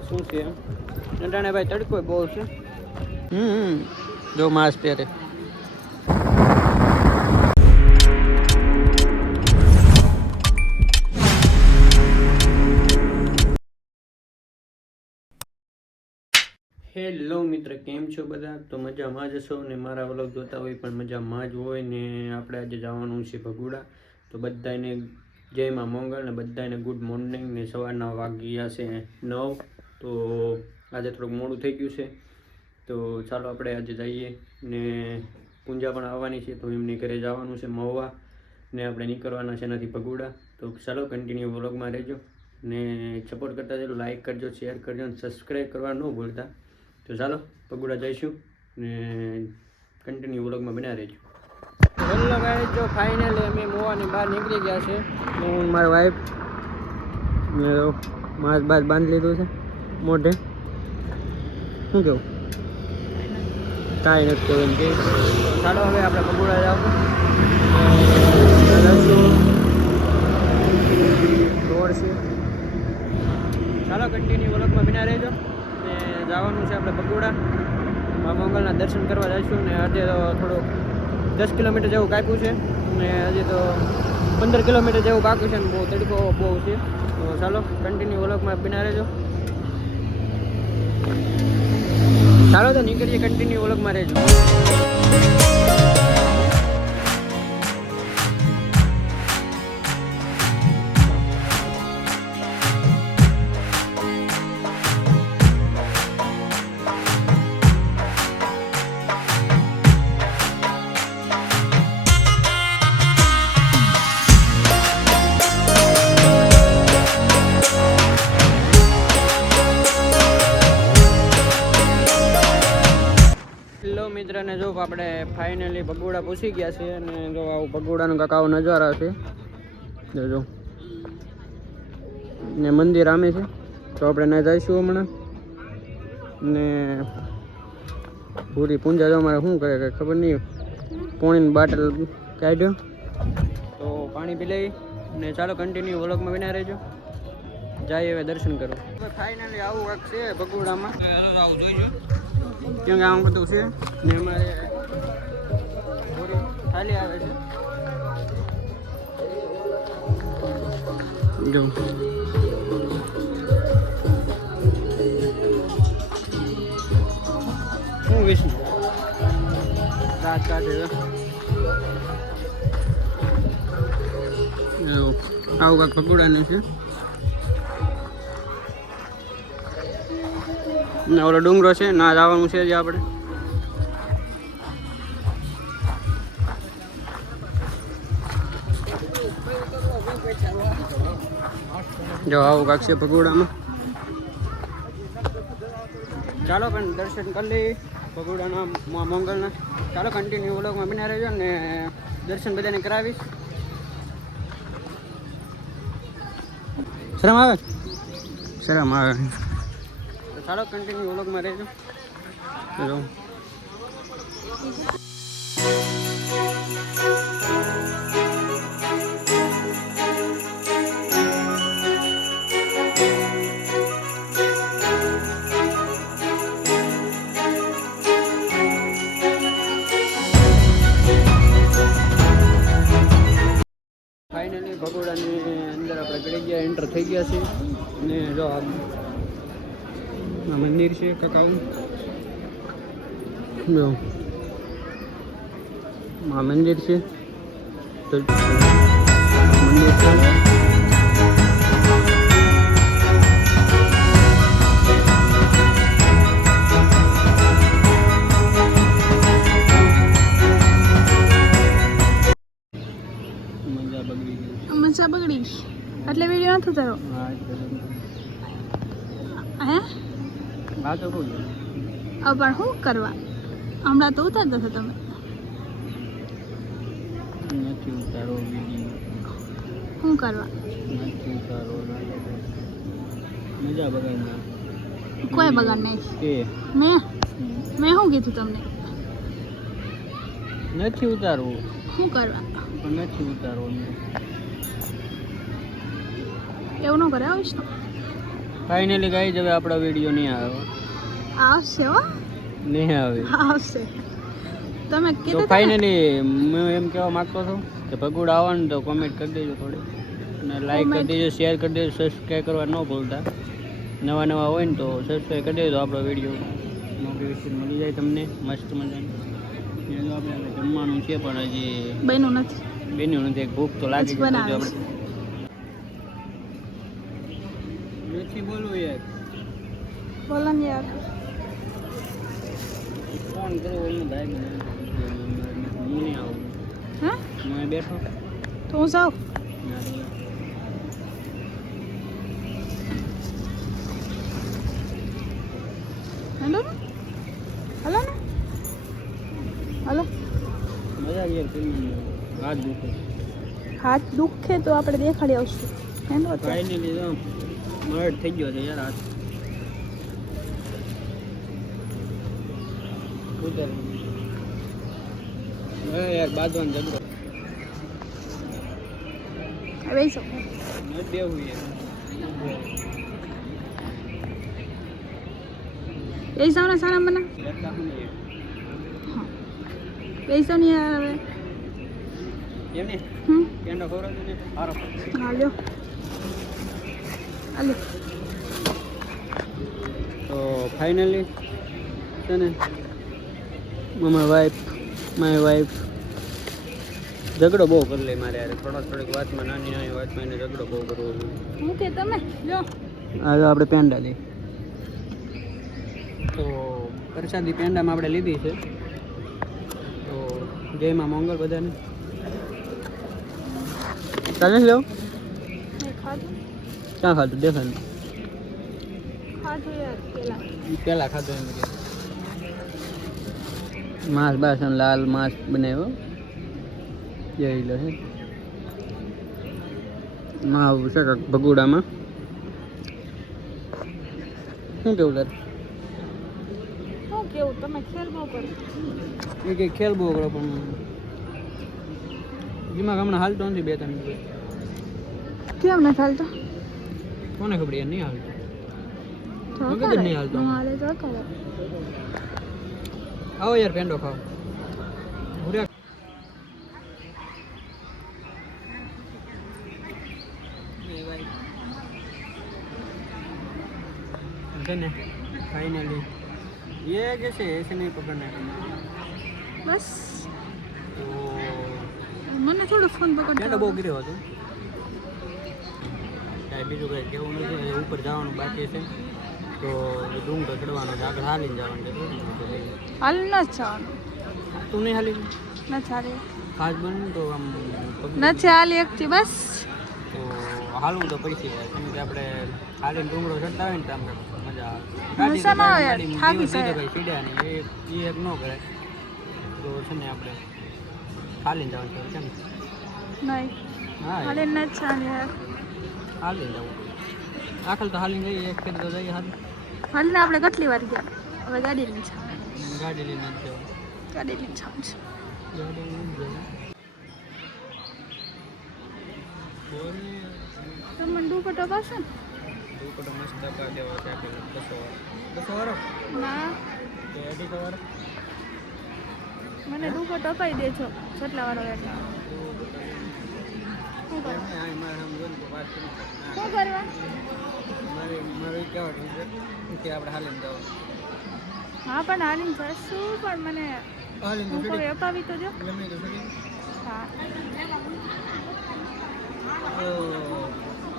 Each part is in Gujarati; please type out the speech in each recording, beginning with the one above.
બગુડામાં શું છે નટાણે ભાઈ તડકો બહુ છે જો માસ્ક પહેરે હેલો મિત્ર, કેમ છો બધા? તો મજામાં જ હશો ને મારા વ્લોગ જોતા હોય પણ મજામાં જ હોય ને. આપણે આજે જવાનું છે ભગુડા. તો બધાને જય માં મંગળ ને બધાને ગુડ મોર્નિંગ ને. સવારના વાગ્યા છે 9. તો આજે થોડુંક મોડું થઈ ગયું છે તો ચાલો આપણે આજે જઈએ ને. પૂંજા પણ આવવાની છે તો એમની ઘરે જવાનું છે મહુવા ને આપણે નીકળવાના છે એનાથી ભગુડા. તો ચાલો કન્ટિન્યુ વ્લોગમાં રહેજો ને સપોર્ટ કરતા ચાલો, લાઈક કરજો, શેર કરજો અને સબસ્ક્રાઈબ કરવા ન ભૂલતા. તો ચાલો ભગુડા જઈશું ને કન્ટિન્યુ વ્લોગમાં બન્યા રહેજો. હેલો ગાઈસ, જો ફાઇનલી અમે મોવાની બહાર નીકળી ગયા છે. હું મારી વાઈફ માસ્ક બાદ બાંધી લીધું છે મોઢે. શું કેવું? કાંઈ નથી કેવું એમ કે. ચાલો હવે આપણે ભગુડા જાવ રોડ છે. ચાલો કન્ટિન્યુ વ્લોગમાં બન્યા રહેજો ને. જવાનું છે આપણે ભગુડા. મા મંગલના દર્શન કરવા જઈશું ને. આજે તો થોડુંક 10 કિલોમીટર જેવું કાપ્યું છે ને હજી તો 15 કિલોમીટર જેવું કાપ્યું છે ને બહુ તડકો બહુ છે. તો ચાલો કન્ટિન્યુ વ્લોગમાં બન્યા રહેજો. ચાલો તો નીકળીએ, કન્ટિન્યુ વ્લોગમાં રહેજો. મિત્રને જો આપણે ફાઇનલી ભગુડા પહોંચી ગયા છે અને જો આવું ભગુડાનો કાંક આવો નજારા છે જો ને. મંદિર આમે છે તો આપણે ના જઈશું હમણાં ને. પૂરી પૂંજા જો અમારે શું કરે કંઈ ખબર નહીં. પાણીની બાટલ કાઢ્યો તો પાણી પી લઈ ને. ચાલો કન્ટિન્યુ વ્લોગમાં બન્યા રહેજો. જાય હવે દર્શન કરો. ફાઇનલી આવું કાંક છે ભગુડામાં. આવું જોઈજો કેમ કે આમ બધું છે ને. અમારે થોડી ખાલી આવે છે જો. હું વિષ્ણુ રાત કાઢે આવું કાંક ભગુડાને છે ને. ઓલો ડુંગરો છે ના જવાનું છે જે આપણે. જો આવું કાંક છે ભગુડામાં. ચાલો પણ દર્શન કરી લઈએ ભગુડાના મા મંગળના. ચાલો કન્ટિન્યુ વ્લોગમાં બન્યા રહેજો ને. દર્શન બધાને કરાવીશ. શરમ આવે? શરમ આવે. ચાલો કન્ટિન્યુ વ્લોગમાં રહેજો. ચલો ફાઇનલી ભગોડાની અંદર આપણે ગળી ગયા, એન્ટર થઈ ગયા છે ને. જો આ મંદિર છે કાકાઉ જો. આ મંદિર છે તો મંદિર છે. મજા બગડી એટલે વિડીયો નથી તારો. હે હા તો કહું પણ શું કરવા હમણાં તો ઉતારતા હતા તમે. નથી ઉતારો વિડીયો. શું કરવા? નથી ઉતારો. મજા બગાડ. કોઈ બગાડ નહીં. કે મેં શું કીધું તમને? નથી ઉતારવું. શું કરવા? પણ નથી ઉતારવું. એવું ન કરે આવીશ તો ફાઇનલી ગાઈઝ હવે આપણો વિડીયો નહીં આવે, આવશે હો, નહીં આવે. આવશે. તમે તો કીધું ફાઇનલી હું એમ કહેવા માંગતો હતો કે ભગુડા આવો ને તો કોમેન્ટ કરી દેજો થોડી, અને લાઈક કરી દેજો, શેર કરી દેજો, સબસ્ક્રાઈબ કરવા ન ભૂલતા. નવા હોય ને તો સબસ્ક્રાઈબ કરી દેજો, આપણો વિડીયો નોટિફિકેશન મળી જાય તમને મસ્ત મજાનું. આપણે જમવાનું છે પણ હજી બન્યું નથી. બેન્યું નથી, ભૂખ તો લાગી ગઈ. બનાવે આપણે નથી બોલવું યાર, બોલો ને યાર. ફોન કરો એનું ભાઈ, હું નહીં આવું. હા હું બેઠો. તો હું જાઉં. હેલો ને, હલો ને, હલો. મજા આવી યાર, ફિલ્મ હાથ દુખે. હાથ દુખે તો આપણે દેખાડી આવશું. હેલો તો ફાઇનલી તો મર્ડ થઈ ગયો છે યાર હાથ. ઉતર યાર, બાંધવાનો ઝઘડો હવે શકો. નથી દેવું યાર. પૈસા ને સારા મને લેતા હું નહીં પૈસા નહીં યાર હવે. એમ ને પેંડો ખવડાવજો ને સારો. હા લ્યો, હાલો. તો ફાઇનલી છે ને માય વાઈફ ઝઘડો બહુ કરી લે મારે યાર. થોડીક વાતમાં, નાની વાતમાં એને ઝઘડો બહુ કરવો જોઈએ. હું કે તમે લ્યો. હવે આપણે પેંડા લઈ, તો પ્રસાદી પેંડામાં આપણે લીધી છે. તો જયમાં મંગળ બધાને. ચાલે લો, મેં ખાધું ક્યાં ખાધું દેખાનું? ખાધું યાર પેલા. પહેલાં ખાધું એમ કે માંસ બાસન લાલ માંસ બનાવ્યો જઈ લો છે. આવું છે કાંક ભગુડામાં. શું કેવું તારે? શું કેવું, તમે ખેલ બહુ કરો. એ કંઈક ખેલ બહુ કરો પણ દિમાગ હમણાં હાલતો નથી. 2-3 દિવસ કેમ ન ચાલતો? કોને ખબર યાર, નહીં હાલતો. તો મગજ જ કરે. નહીં હાલતો. હાલે તો કરે. આવો યાર પેંડો ખાઓ. ભૂર્યા છે ને फाइनली ये कैसे ऐसे नहीं पकड़ना है બસ तो મને થોડો ફોન પેંડો પકડતો. બહુ ગીર્યો હતો. કાંઈ બીજું કંઈ કેવું નથી. ઉપર જવાનું બાકી છે તો ડુંગર ચડવાનો છે, આગળ હાલીને જવાનું છે. હાલ ન જવાનું. તું નહીં હાલી ન ચાલે. ખાસ બને તો આમ ન ચાલે એકથી બસ. તો હાલવું તો પૈસી જાય, કેમ કે આપણે હાલીને ડુંગરો ચડતા હોય ને તો આમ મજા આવે. મજા ના આવે યાર, ગાડીમાં થાકી દિવસ જાય. કંઈ પીડ્યા નહીં, એ એક ન કરે તો છે ને આપણે હાલીને જવાનું છે. કેમ? નહીં હા હાલે ન ચાલે યાર. હાલીને જવું. આખલ તો હાલીને જઈએ, એક ફેર તો જઈએ હાલ. હાલને આપણે કેટલી વાર ગયા. હવે ગાડી લઈને જાવ. ગાડી લઈને જ જવું. ગાડી લઈને જાવ છે. ગાડી લઈને જવું. બોલને. તમને દુપટ્ટો પાસે ને? દુપટ્ટો મસ્ત ડબ્બા જેવો છે, 200 વાળો ના કે 250 વાળો? મને દુપટ્ટો અપાઈ દેજો જેટલા વાળો એટલા. શું કરવા? શું કરવા? મારે કહેવાનું છે કે આપણે હાલીને જવાનું. હા પણ હાલીને જશું, પણ મને હાલીને હું કોઈ અપાવી તો જો. ગમે તો સડી. હા તો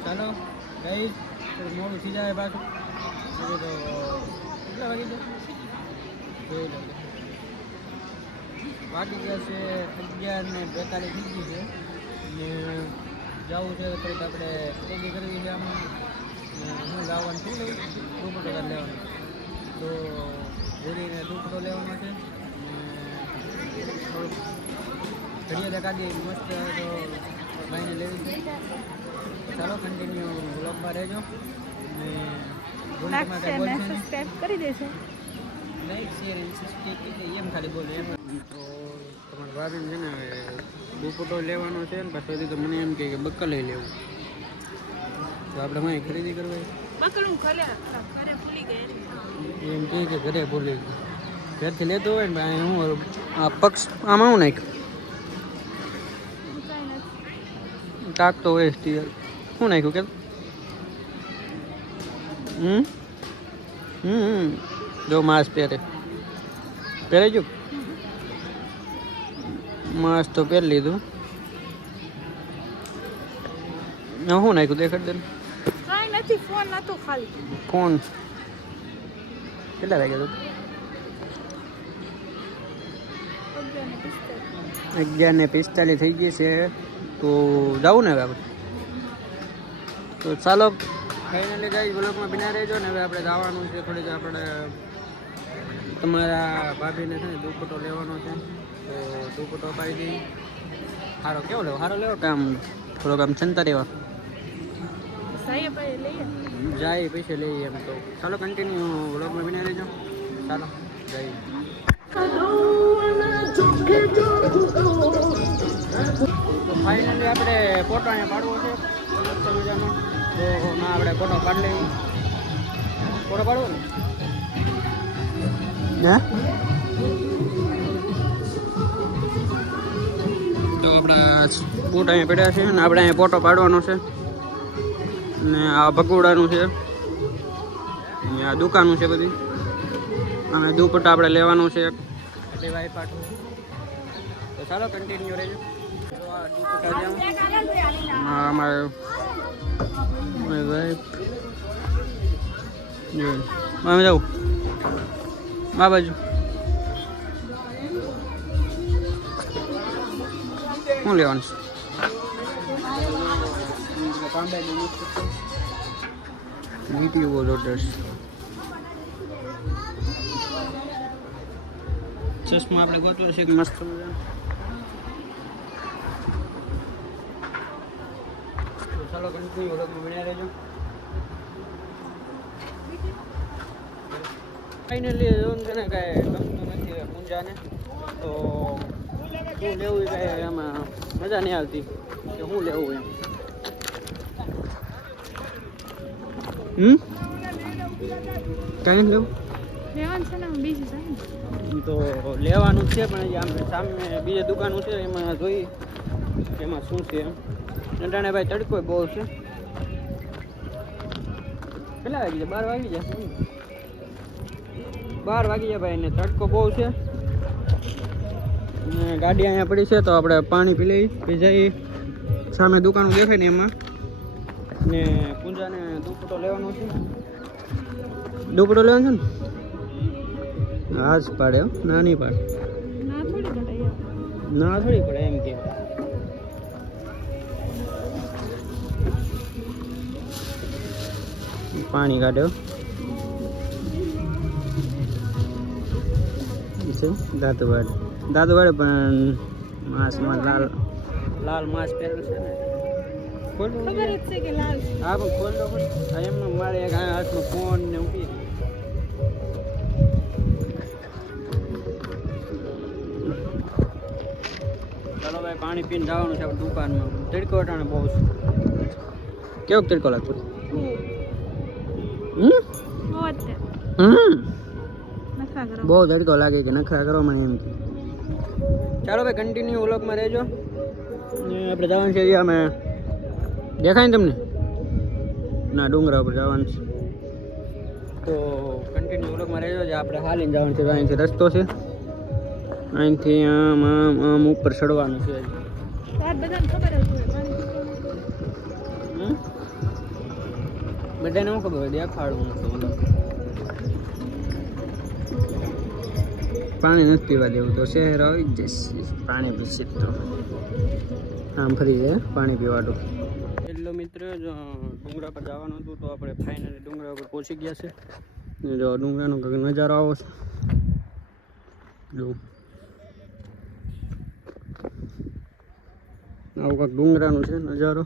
ચાલો ગઈ થોડું મોડું થઈ જાય પાછું. તો કેટલા વાગી જાય જોઈ લો. વાગી ગયા છે 11:42 થઈ ગઈ છે ને જવું છે. થોડીક આપણે પેગી કરવી છે આમાં. હું ગાવાનું શું લઉં? દુપટ્ટો લેવાનો. તો ભૂરીને દુપટ્ટો લેવાનો છે ને થોડુંક ઘડિયા કાઢી મસ્ત તો ભાઈને લેવી છે. ચાલો કન્ટિન્યુ બ્લોગમાં રહેજો ને લાગશે ને સબસ્ક્રાઈબ કરી દેજો. લાઈક શેર એન્ડ સબસ્ક્રાઈબ એમ ખાલી બોલો એમ. તો તમારા ભાભીને છે ને દુપટ્ટો લેવાનો છે ને પાછળ તો મને એમ કહે કે બક્કા લઈ લેવું. તો આપણે મારી ખરીદી કરવી પકડું ઘરે ભૂલી ગઈ એમ કે ઘરે ભૂલી ગઈ. ઘરથી લેતો હોય ને ભાઈ હું આ પક્ષ આમાં હું નાખ ટાકતો હોય સ્ટીયર શું નાખ્યું કે જો માસ પહેરે જો માસ તો પહેરી લીધું. શું નાખ્યું દેખાડ દે. કાંઈ નથી ફોન નતો ખાલી ફોન કેટલા વાગ્યા તો 11:45 થઈ ગઈ છે. તો જાવું ને હવે આપણે. તો ચાલો ફાઇનલી ગાઈસ બ્લોગમાં બિના રહેજો ને. હવે આપણે જવાનું છે થોડીક આપણે તમારા ભાભીને છે ને દુપટ્ટો લેવાનો છે. તો દુપટ્ટો અપાવી દઈ. સારો કેવો લેવો? સારો લેવો કે આમ થોડોક આમ ચંતા રહેવા જાય પૈસે લઈએ એમ. તો ચાલો કન્ટિન્યુ બ્લોગમાં બિના રહેજો. ચાલો જઈએ. તો ફાઇનલી આપણે ફોટો અહીંયા પાડવો છે મસ્ત મજાનો. તો આપણે ફોટો પાડી લઈએ. ફોટો પાડવો ને તો આપણા બૂટ અહીંયા પડ્યા છે ને આપણે અહીંયા ફોટો પાડવાનો છે. ને આ ભગોડાનું છે. આ દુકાનું છે બધી. અને દુપટ્ટા આપણે લેવાનું છે લેવાય પાટું. તો ચાલો કન્ટિન્યુ રહેજો. તો આ દુપટ્ટા છે અમારે ભાઈ અમે જાઉં આ બાજુ શું લેવાનું છે? નીતિ ઓર્ડર્સ ચશ્મા આપણે ગોતવો છે કે મસ્ત મજાનો. તો ચાલો કન્ટિન્યુ વ્લોગમાં બન્યા રહેજો. ફાઇનલી જોઉં છે ને કાંઈ ગમતું નથી પૂંજાને. તો શું લેવું કાંઈ એમાં મજા નહીં આવતી કે શું લેવું એમ. કાંઈ લેવું લેવાનું છે ને બીજું છે તો લેવાનું જ છે પણ આમ સામે બીજી દુકાનો છે એમાં જોઈ એમાં શું છે એમ. નટાણે ભાઈ તડકો બહુ છે. કેટલા વાગી જાય? 12 વાગી જાય. 12 વાગી જાય ભાઈ. ને તડકો બહુ છે. ને ગાડી અહીંયા પડી છે તો આપણે પાણી પી લઈ પી જઈએ. સામે દુકાનો દેખાય ને એમાં. ને પૂંજાને દુપટ્ટો લેવાનો છે. દુપટ્ટો લેવાનો છે ને હા જ પાડે ના નહીં પાડે ના થોડી પડે એમ કે. પાણી કાઢ્યો દાંત વાળે પણ માંસમાં લાલ લાલ માંસ પહેરેલું છે ને. ખબર જ છે કે લાલ હા પણ ખોલ દો એમ મારે એક હાથમાં ફોન ને ઊભી. ચાલો ભાઈ પાણી પીને જવાનું છે આપણે દુકાનમાં. તડકો અટાણે બહુ છે. કેવો તડકો લાગતો? બહુ તડકો લાગે કે નખરા કરો મને એમ કે. ચાલો ભાઈ કન્ટિન્યુ વ્લોગમાં રહેજો. આપણે જવાનું છે અમે દેખાય ને તમને ના ડુંગરા ઉપર જવાનું છે. તો કન્ટિન્યુ વ્લોગમાં રહેજો. જે આપણે હાલીને જવાનું છે અહીંથી રસ્તો છે. અહીંથી આમ આમ આમ ઉપર ચડવાનું છે. બધાને શું ખબર હોય દેખાડવું તો પાણી નથી પીવા દેવું તો શહેર આવી જ જશે. પાણી પીશે તો આમ ફરી જાય પાણી પીવાનું. હેલો મિત્ર, જો ડુંગરા પર જવાનું હતું તો આપણે ફાઇનલી ડુંગરા પર પહોંચી ગયા છે. જો ડુંગરાનો કંઈક નજારો આવો છે. જો આવું કંઈક ડુંગરાનું છે નજારો.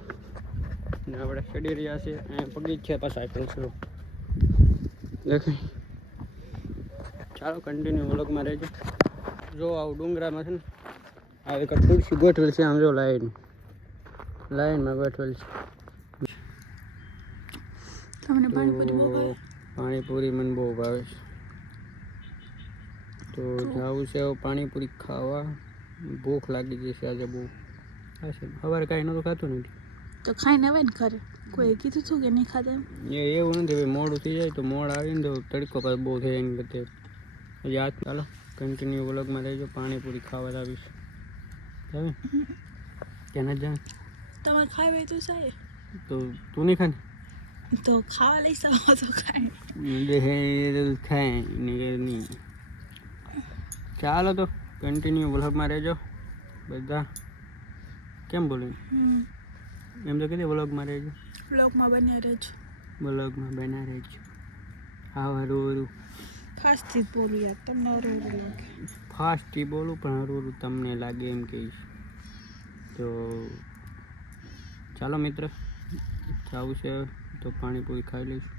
ને આપણે ચડી રહ્યા છે. અહીંયા પગી છે પાછા આપેલ છે દેખાય. ચાલો કન્ટિન્યુ વ્લોગમાં રહેજો. જો આવું ડુંગરામાં છે ને આવી કંઈક ખુરશી ગોઠવેલ છે. આમ જો લાઈનમાં ગોઠવેલ છે. તમને પાણીપુરી ભાવે છે. તો જવું છે હવે પાણીપુરી ખાવા. ભૂખ લાગી જશે આજે બહુ. હા છે સવારે કાંઈ નહોતું ખાતું નથી. તો ખાઈને આવે ને ઘરે કોઈ કીધું હતું કે નહીં ખાતા એમ? એવું નથી ભાઈ, મોડું થઈ જાય તો મોડ આવીને તો તડકો પાછો બહુ થઈ જાય બધે. હજી આજ ચાલો કન્ટિન્યુ વ્લોગમાં રહેજો. પાણીપુરી ખાવા આવીશ. જાવે કે ના જાવે? તમારે ખાવી હોય તો સાહેબ તો તું નહીં ખાને? તો ખાવા લઈ શકો તો ખાય. ખાય નહીં. ચાલો તો કન્ટિન્યુ વ્લોગમાં રહેજો બધા. કેમ બોલું એમ તો કીધું વ્લોગમાં રહેજો. બ્લોગમાં બન્યા રહેજો. વ્લોગમાં બના રહેજો. હા હરું ફાસ્ટથી જ બોલું યાર, તમને હરું લાગે. ફાસ્ટથી બોલું પણ હરું તમને લાગે એમ કહીશ. તો ચાલો મિત્ર, જવું છે તો પાણીપુરી ખાઈ લઈશ.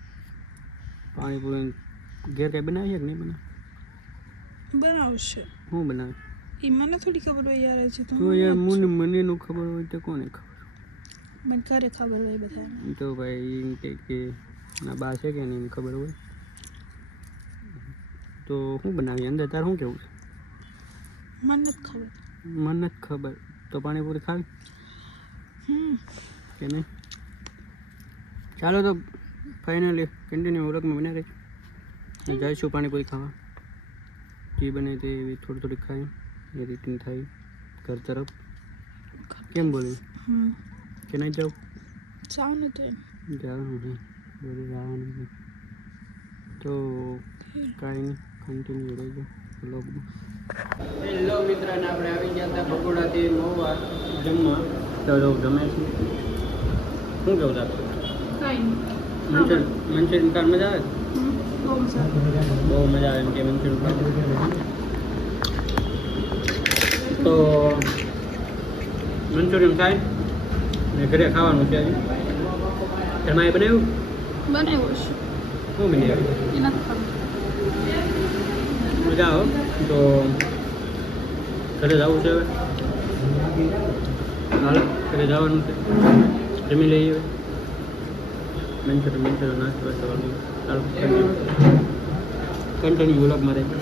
પાણીપુરી ઘેર કંઈ બનાવીએ કે નહીં બનાવે? બનાવશે. શું બનાવે? એ મને થોડી ખબર હોય યાર. હજી તો યાર મને નું ખબર હોય તો કોને ખબર? મને ઘરે ખબર હોય બધાને. તો ભાઈ એમ કે ના બા છે કે નહીં એમ ખબર હોય તો શું બનાવીએ? અંદર તાર શું કેવું છે? મને નથી ખબર. મને નથી ખબર તો પાણીપુરી ખાવી કે નહીં? ચાલો તો ફાઇનલી કન્ટિન્યુ વ્લોગમાં બન્યા રહી. જઈશું પાણીપુરી ખાવા. જે બને તે એવી થોડી થોડી ખાઈ એ રીતની થાય ઘર તરફ. કેમ બોલ્યું કે નહીં જાઉં? જવાનું તો એમ જવાનું છે, બધું જવાનું છે. તો કાંઈ નહીં, કન્ટિન્યુ રહેજો વ્લોગમાં. હેલો મિત્રને આપણે આવી ગયા હતા બગોડાથી મહુવા જમવા. તો જમે છે. શું કેવું તાર? કાંઈ મંચુરિયન કાર મજા આવે? નહીં. બહુ મજા આવે એમ કે મંચુરિયન. તો મંચુરિયન ખાય ને ઘરે ખાવાનું છે. ઘરમાં એ બનાવ્યું? બનાવ્યો છે. શું બનાવ્યું? એ નથી ખબર. મજા આવો. તો ઘરે જવું છે હવે. હાલો ઘરે જવાનું છે. જમી લઈએ હવે. મંચુરિયન નાસ્તો કરવાનું. ચાલો કન્ટિન્યુ વ્લોગમાં રહેજો.